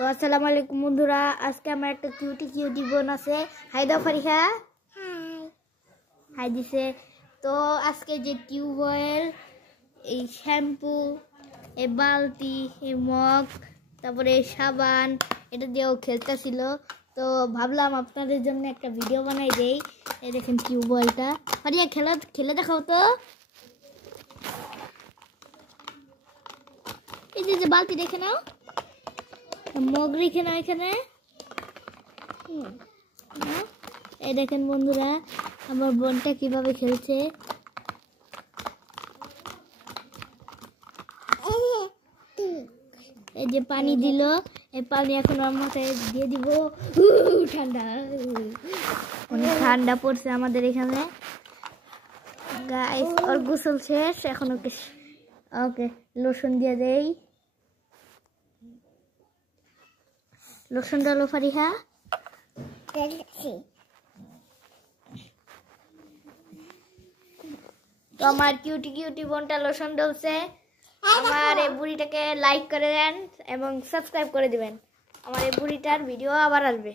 তো আসসালামু আলাইকুম বন্ধুরা, আজকে আমার একটা কিউটি বোন আছে। হাই দাও ফারিহা। হাই দিছে। তো আজকে যে টিউবওয়েল, এই শ্যাম্পু, এই বালতি, এই মগ, তারপরে এই সাবান, এটা দিয়েও খেলতেছিল। তো ভাবলাম আপনাদের জন্য একটা ভিডিও বানাই দেই। এই দেখেন টিউবওয়েলটা। ফারিহা খেলে দেখাও তো। এই যে বালতি দেখে নাও, মগ রেখে নাও এখানে। এই দেখেন বন্ধুরা, আমার বোনটা কিভাবে খেলছে। এই যে পানি দিল, এই পানি এখন আমার মাথায় দিয়ে দিব। ঠান্ডা, অনেক ঠান্ডা পড়ছে আমাদের এখানে। গাইস, ওর গোসল শেষ, এখন ওকে লোশন দিয়ে দেই। লোশন ডালো ফারিহা। তো আমার কিউটি বোনটা লোশন ডলছে। আমার এই বুড়িটাকে লাইক করে দেন এবং সাবস্ক্রাইব করে দিবেন। আমার এই বুড়িটার ভিডিও আবার আসবে।